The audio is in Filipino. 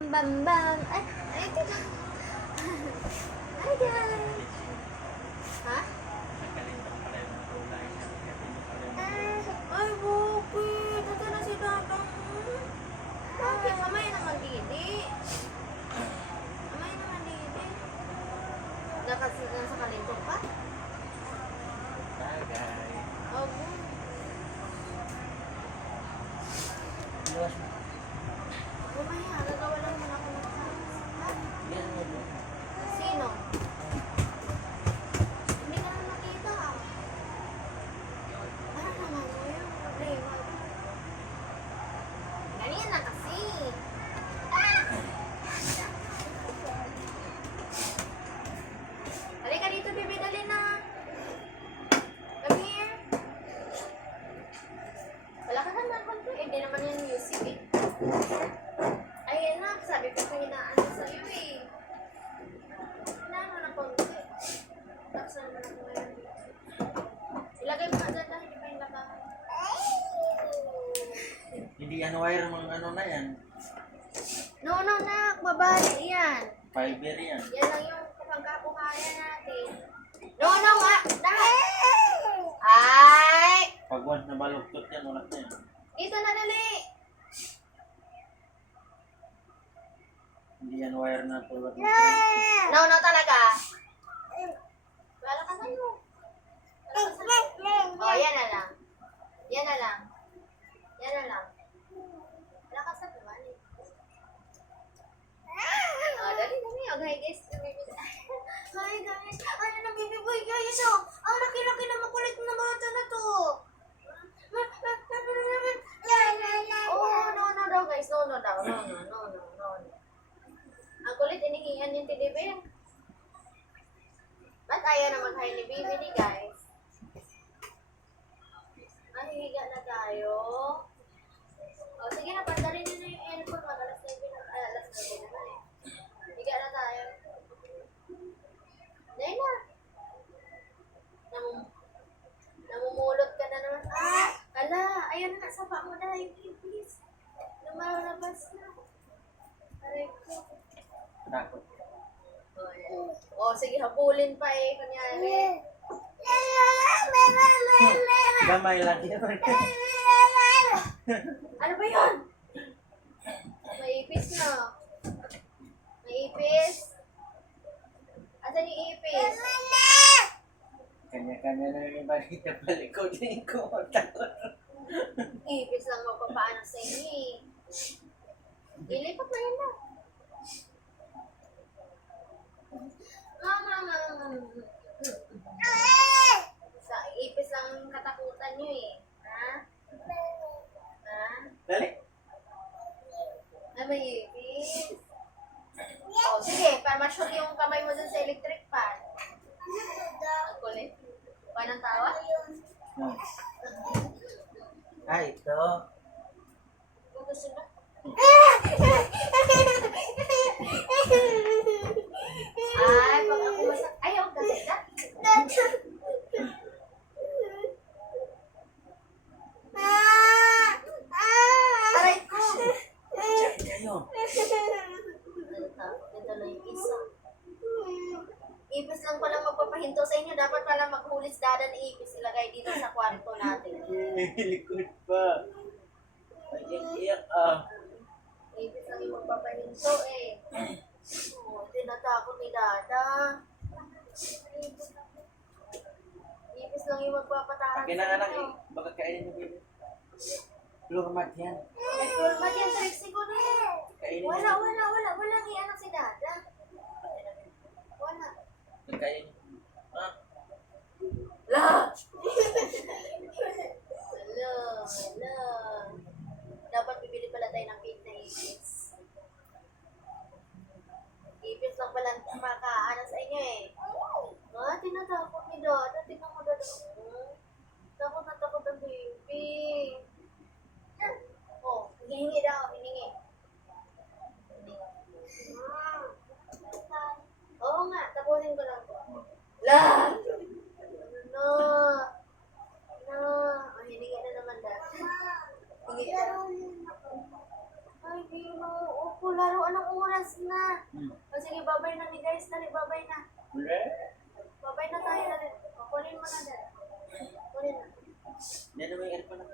Bam bam. Ay, tita. Ay, guys. Ha? Ay, bukit. Ito na si Dadang. Bakit? Mamaya naman, Didi. Mamaya naman, Didi. Nasa kalento pa? Bagay. Opo. Luwas mo. Mamaya, gagawa lang muna ako ng size. Ha? Yan mo mo. Sino? Hindi ka naman nakita. Ano naman mo yung problema? Ganyan na kasi. Halika dito, baby. Dali na. Come here. Wala ka naman konti. Hindi naman yan music eh. Ayun na. Sabi ko kahinaan sa'yo eh. Hinaan mo na konti. Tapos na naman ako ngayon. Ilagay mo nga dyan dahil hindi pa yung lakahan. Hindi yan wire mga ano na yan. No, nak. Babali yan. Fiber yan. Yan lang yung pagkabuhayan natin. No, nga. Dahil. Ay! Pag once na baluktot yan, wala na yan. Dito na dali. Hindi yan wire na tulad ng No, talaga. Wala ka sa'yo. Oh, yan na lang. Yan na lang. Yan na lang. Wala ka sa naman eh. Oh, dali. Okay, guys. Hi, guys. Ano na, baby boy, guys? Oh, ang laki-laki na makulit na bata na to. Oh, no daw, guys. No daw. No. Ang kulit, inihiyan yung teddy ba't ayaw na mag-hi ni baby ni guys? Mahihiga na tayo. O, sige na, pandarin nyo na yung aircon. Alas 9 naman eh. Higa na tayo. Dahil na. Namumulot ka na naman. Ala, ayaw na sapa mo dahil. Please. Lumalabas na. Aray ko. takot. O, sige, habulin pa eh. Kunyari. Gamay lang yan. Ano ba yun? May ipis na. May ipis. Asan yung ipis? Kanya-kanya na yung iba dito palikod-likod ko. Takot. Ipis lang magpapaano sa inyo eh. Ilipat na yun na. Mama. Sa ipis lang katakutan nyo eh. Ha? Dali. Na may ipis? O, sige. Para ma-shoot yung kamay mo dun sa electric fan. Ang kulit. Pa ng tawa? No. Ay, ito. Kung gusto na. Ay, pag ako masak... Ayaw, kasi na. Aray ko! Diyan kayo. Ito na yung isa. Ipis lang pala magpapahinto sa inyo. Dapat pala maghulis dadan ipis ilagay dito sa kwarto natin. Likod pa. Ay, iyak ah. Ipis lang yung magpapahinto eh. Oh, tinatakot ni Dada. Ipis lang yung magpapatahan Akin na nga lang eh. Baka kainin mo din. Lurmat yan. May format yan, Trixie ko na yan. Kainin mo. Wala. Walang iyanak si Dada. Wala. Kainin mo. Ah. La! Hala. Dapat bibili pala tayo ng cake na ipis. Ipis lang pala makaano sa inyo eh. Tinatakot ni Dada. Tingnan mo Dada. Takot na takot ang baby. Oh, hiningi daw, hiningi. Oo nga, tapusin ko lang po. anong oras na? Hmm. O sige, babay na ni guys. Dali, babay na. Wala. Babay na tayo. Dali. O, kunin mo na, dali. Kunin na. Yan naman yung aircon na.